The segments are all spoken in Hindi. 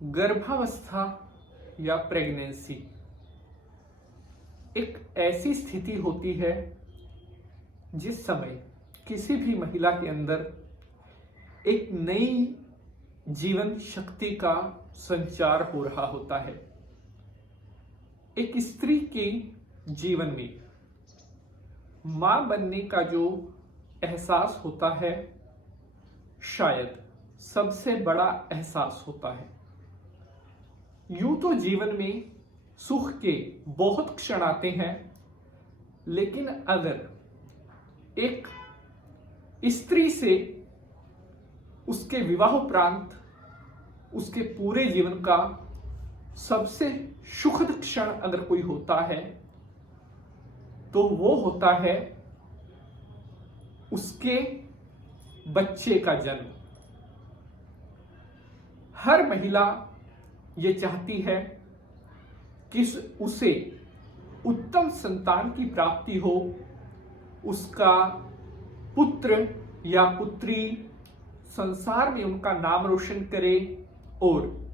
गर्भावस्था या प्रेगनेंसी एक ऐसी स्थिति होती है जिस समय किसी भी महिला के अंदर एक नई जीवन शक्ति का संचार हो रहा होता है। एक स्त्री के जीवन में मां बनने का जो एहसास होता है, शायद सबसे बड़ा एहसास होता है। यूं तो जीवन में सुख के बहुत क्षण आते हैं, लेकिन अगर एक स्त्री से उसके विवाह उपरांत उसके पूरे जीवन का सबसे सुखद क्षण अगर कोई होता है तो वो होता है उसके बच्चे का जन्म। हर महिला ये चाहती है कि उसे उत्तम संतान की प्राप्ति हो, उसका पुत्र या पुत्री संसार में उनका नाम रोशन करे और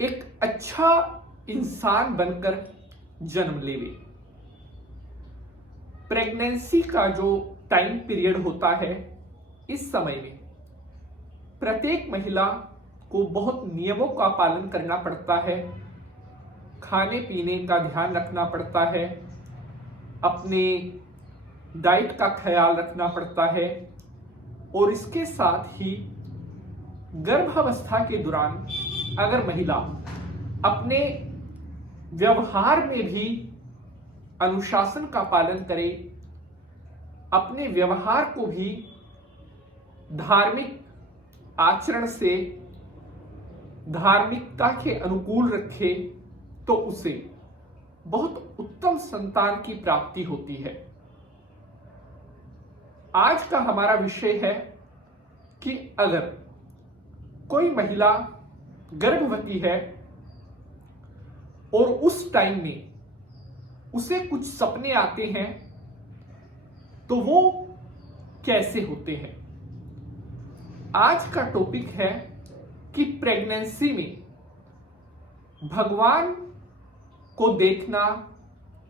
एक अच्छा इंसान बनकर जन्म लेवे। प्रेगनेंसी का जो टाइम पीरियड होता है, इस समय में प्रत्येक महिला को बहुत नियमों का पालन करना पड़ता है, खाने पीने का ध्यान रखना पड़ता है, अपने डाइट का ख्याल रखना पड़ता है और इसके साथ ही गर्भावस्था के दौरान अगर महिला अपने व्यवहार में भी अनुशासन का पालन करे, अपने व्यवहार को भी धार्मिक आचरण से धार्मिकता के अनुकूल रखे, तो उसे बहुत उत्तम संतान की प्राप्ति होती है। आज का हमारा विषय है कि अगर कोई महिला गर्भवती है और उस टाइम में उसे कुछ सपने आते हैं तो वो कैसे होते हैं। आज का टॉपिक है कि प्रेगनेंसी में भगवान को देखना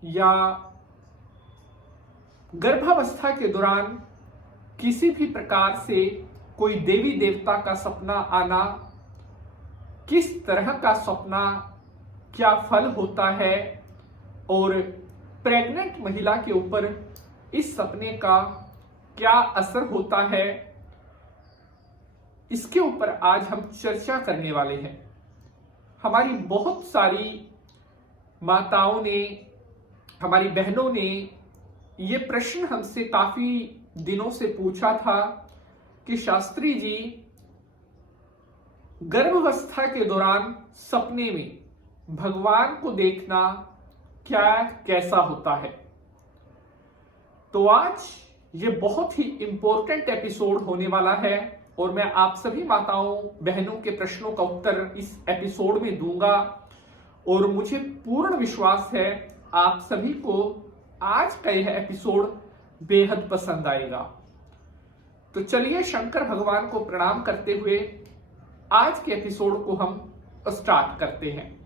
या गर्भावस्था के दौरान किसी भी प्रकार से कोई देवी देवता का सपना आना, किस तरह का सपना, क्या फल होता है और प्रेग्नेंट महिला के ऊपर इस सपने का क्या असर होता है, इसके ऊपर आज हम चर्चा करने वाले हैं। हमारी बहुत सारी माताओं ने, हमारी बहनों ने ये प्रश्न हमसे काफी दिनों से पूछा था कि शास्त्री जी, गर्भावस्था के दौरान सपने में भगवान को देखना क्या कैसा होता है। तो आज ये बहुत ही इंपॉर्टेंट एपिसोड होने वाला है और मैं आप सभी माताओं बहनों के प्रश्नों का उत्तर इस एपिसोड में दूंगा और मुझे पूर्ण विश्वास है आप सभी को आज का यह एपिसोड बेहद पसंद आएगा। तो चलिए शंकर भगवान को प्रणाम करते हुए आज के एपिसोड को हम स्टार्ट करते हैं।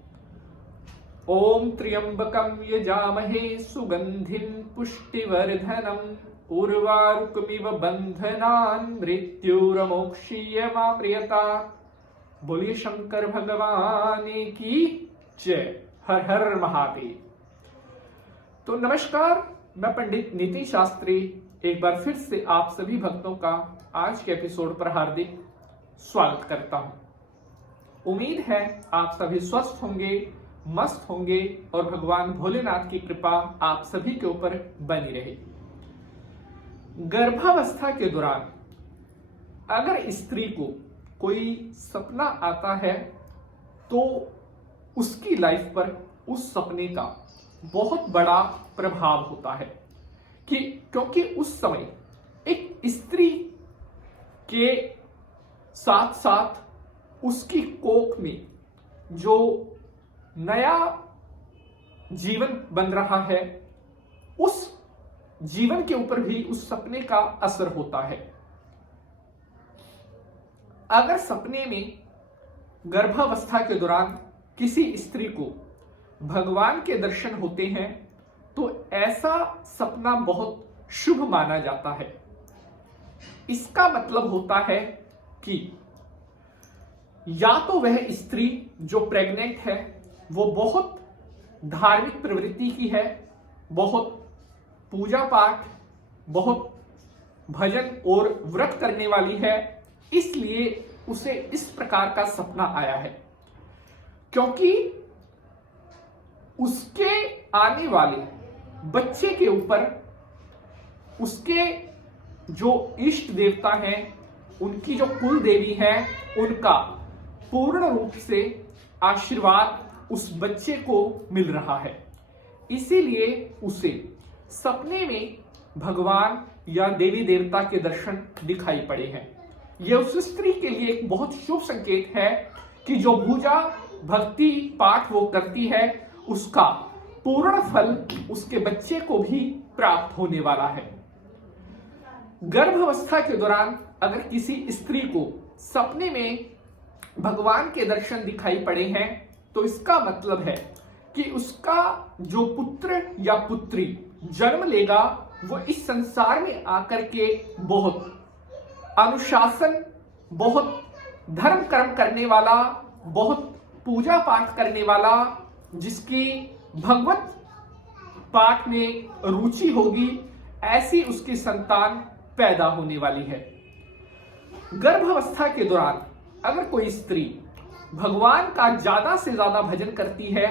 ओम त्र्यंबकम यजामहे सुगंधिं पुष्टिवर्धनम उर्वारुकमिव बंधनान् मृत्युर्मोक्षीयमामृता। बोलिए शंकर भगवान की जय। हर हर महादेव। तो नमस्कार, मैं पंडित नितिन शास्त्री एक बार फिर से आप सभी भक्तों का आज के एपिसोड पर हार्दिक स्वागत करता हूं। उम्मीद है आप सभी स्वस्थ होंगे, मस्त होंगे और भगवान भोलेनाथ की कृपा आप सभी के ऊपर बनी रहेगी। गर्भावस्था के दौरान अगर स्त्री को कोई सपना आता है तो उसकी लाइफ पर उस सपने का बहुत बड़ा प्रभाव होता है कि क्योंकि उस समय एक स्त्री के साथ साथ उसकी कोख में जो नया जीवन बन रहा है, उस जीवन के ऊपर भी उस सपने का असर होता है। अगर सपने में गर्भावस्था के दौरान किसी स्त्री को भगवान के दर्शन होते हैं तो ऐसा सपना बहुत शुभ माना जाता है। इसका मतलब होता है कि या तो वह स्त्री जो प्रेग्नेंट है वो बहुत धार्मिक प्रवृत्ति की है, बहुत पूजा पाठ, बहुत भजन और व्रत करने वाली है, इसलिए उसे इस प्रकार का सपना आया है। क्योंकि उसके आने वाले बच्चे के ऊपर उसके जो इष्ट देवता हैं, उनकी जो कुल देवी है, उनका पूर्ण रूप से आशीर्वाद उस बच्चे को मिल रहा है। इसीलिए उसे सपने में भगवान या देवी देवता के दर्शन दिखाई पड़े हैं। यह उस स्त्री के लिए एक बहुत शुभ संकेत है कि जो पूजा भक्ति पाठ वो करती है उसका पूर्ण फल उसके बच्चे को भी प्राप्त होने वाला है। गर्भावस्था के दौरान अगर किसी स्त्री को सपने में भगवान के दर्शन दिखाई पड़े हैं तो इसका मतलब है कि उसका जो पुत्र या पुत्री जन्म लेगा वो इस संसार में आकर के बहुत अनुशासन, बहुत धर्म कर्म करने वाला, बहुत पूजा पाठ करने वाला, जिसकी भगवत पाठ में रुचि होगी, ऐसी उसकी संतान पैदा होने वाली है। गर्भावस्था के दौरान अगर कोई स्त्री भगवान का ज्यादा से ज्यादा भजन करती है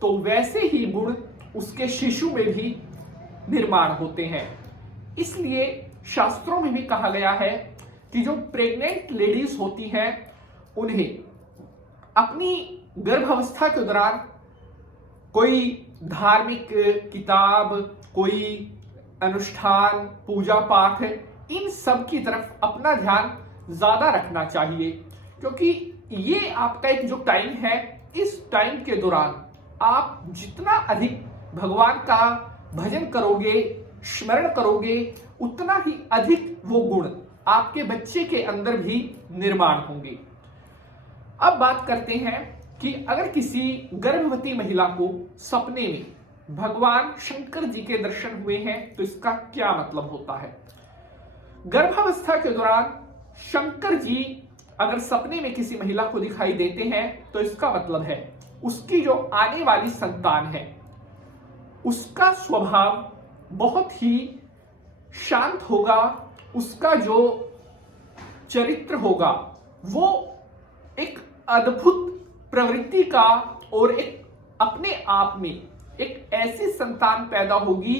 तो वैसे ही गुण उसके शिशु में भी निर्माण होते हैं। इसलिए शास्त्रों में भी कहा गया है कि जो प्रेग्नेंट लेडीज होती हैं उन्हें अपनी गर्भावस्था के दौरान कोई धार्मिक किताब, कोई अनुष्ठान, पूजा पाठ, इन सब की तरफ अपना ध्यान ज्यादा रखना चाहिए। क्योंकि ये आपका एक जो टाइम है, इस टाइम के दौरान आप जितना अधिक भगवान का भजन करोगे, स्मरण करोगे, उतना ही अधिक वो गुण आपके बच्चे के अंदर भी निर्माण होंगे। अब बात करते हैं कि अगर किसी गर्भवती महिला को सपने में भगवान शंकर जी के दर्शन हुए हैं तो इसका क्या मतलब होता है। गर्भावस्था के दौरान शंकर जी अगर सपने में किसी महिला को दिखाई देते हैं तो इसका मतलब है उसकी जो आने वाली संतान है उसका स्वभाव बहुत ही शांत होगा, उसका जो चरित्र होगा वो एक अद्भुत प्रवृत्ति का और एक अपने आप में एक ऐसी संतान पैदा होगी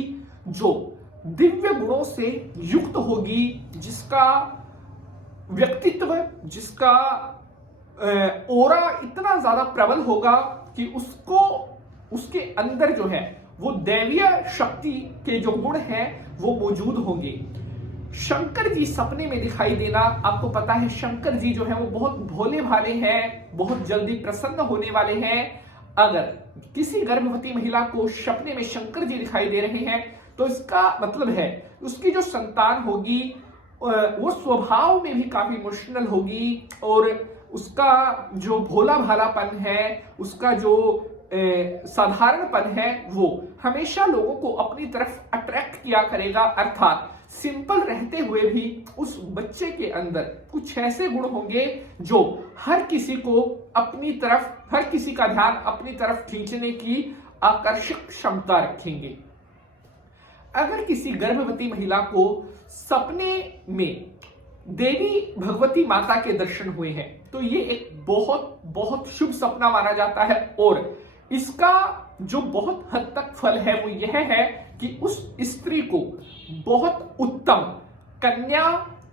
जो दिव्य गुणों से युक्त होगी, जिसका व्यक्तित्व, जिसका ओरा इतना ज्यादा प्रबल होगा कि उसको उसके अंदर जो है वो दैवीय शक्ति के जो गुण हैं वो मौजूद होंगे। शंकर जी सपने में दिखाई देना, आपको पता है शंकर जी जो है वो बहुत भोले भाले हैं, बहुत जल्दी प्रसन्न होने वाले हैं। अगर किसी गर्भवती महिला को सपने में शंकर जी दिखाई दे रहे हैं तो इसका मतलब है उसकी जो संतान होगी वो स्वभाव में भी काफी इमोशनल होगी और उसका जो भोला भालापन है, उसका जो साधारणपन है वो हमेशा लोगों को अपनी तरफ अट्रैक्ट किया करेगा। अर्थात सिंपल रहते हुए भी उस बच्चे के अंदर कुछ ऐसे गुण होंगे जो हर किसी को अपनी तरफ, हर किसी का ध्यान अपनी तरफ खींचने की आकर्षक क्षमता रखेंगे। अगर किसी गर्भवती महिला को सपने में देवी भगवती माता के दर्शन हुए हैं तो ये एक बहुत बहुत शुभ सपना माना जाता है और इसका जो बहुत हद तक फल है वो यह है कि उस स्त्री को बहुत उत्तम कन्या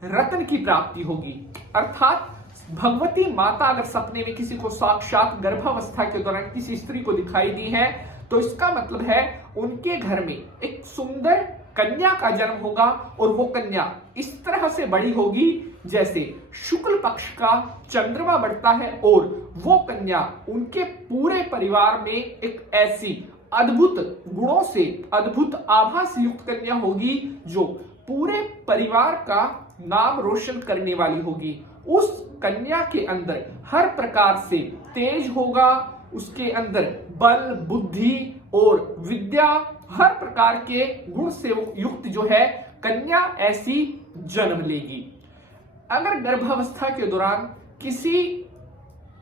रत्न की प्राप्ति होगी। अर्थात भगवती माता अगर सपने में किसी को साक्षात गर्भावस्था के दौरान किसी स्त्री को दिखाई दी है तो इसका मतलब है उनके घर में एक सुंदर कन्या का जन्म होगा और वो कन्या इस तरह से बड़ी होगी जैसे शुक्ल पक्ष का चंद्रमा बढ़ता है और वो कन्या उनके पूरे परिवार में एक ऐसी अद्भुत गुणों से, अद्भुत आभा से युक्त कन्या होगी जो पूरे परिवार का नाम रोशन करने वाली होगी। उस कन्या के अंदर हर प्रकार से तेज होगा, उसके अंदर बल, बुद्धि और विद्या, हर प्रकार के गुण से युक्त जो है कन्या ऐसी जन्म लेगी। अगर गर्भावस्था के दौरान किसी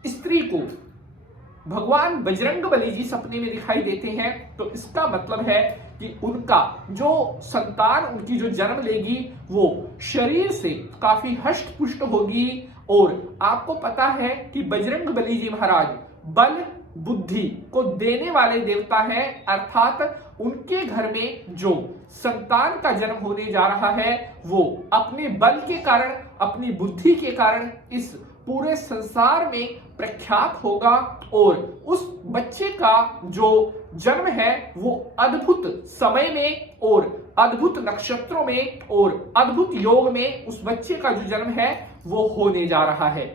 स्त्री को भगवान बजरंगबली जी सपने में दिखाई देते हैं तो इसका मतलब है कि उनका जो संतान उनकी जो जन्म लेगी वो शरीर से काफी हष्ट पुष्ट होगी। और आपको पता है कि बजरंगबली जी महाराज बल बुद्धि को देने वाले देवता हैं, अर्थात उनके घर में जो संतान का जन्म होने जा रहा है वो अपने बल के कारण, अपनी बुद्धि के कारण इस पूरे संसार में प्रख्यात होगा। और उस बच्चे का जो जन्म है वो अद्भुत समय में और अद्भुत नक्षत्रों में और अद्भुत योग में उस बच्चे का जो जन्म है वो होने जा रहा है।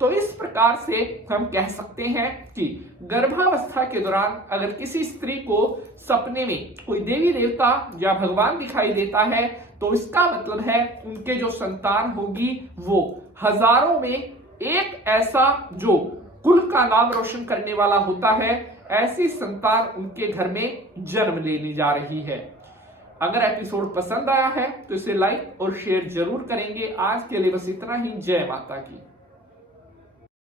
तो इस प्रकार से हम कह सकते हैं कि गर्भावस्था के दौरान अगर किसी स्त्री को सपने में कोई देवी देवता या भगवान दिखाई देता है तो इसका मतलब है उनके जो संतान होगी वो हजारों में एक ऐसा जो कुल का नाम रोशन करने वाला होता है, ऐसी संतान उनके घर में जन्म लेने जा रही है। अगर एपिसोड पसंद आया है तो इसे लाइक और शेयर जरूर करेंगे। आज के लिए बस इतना ही। जय माता की।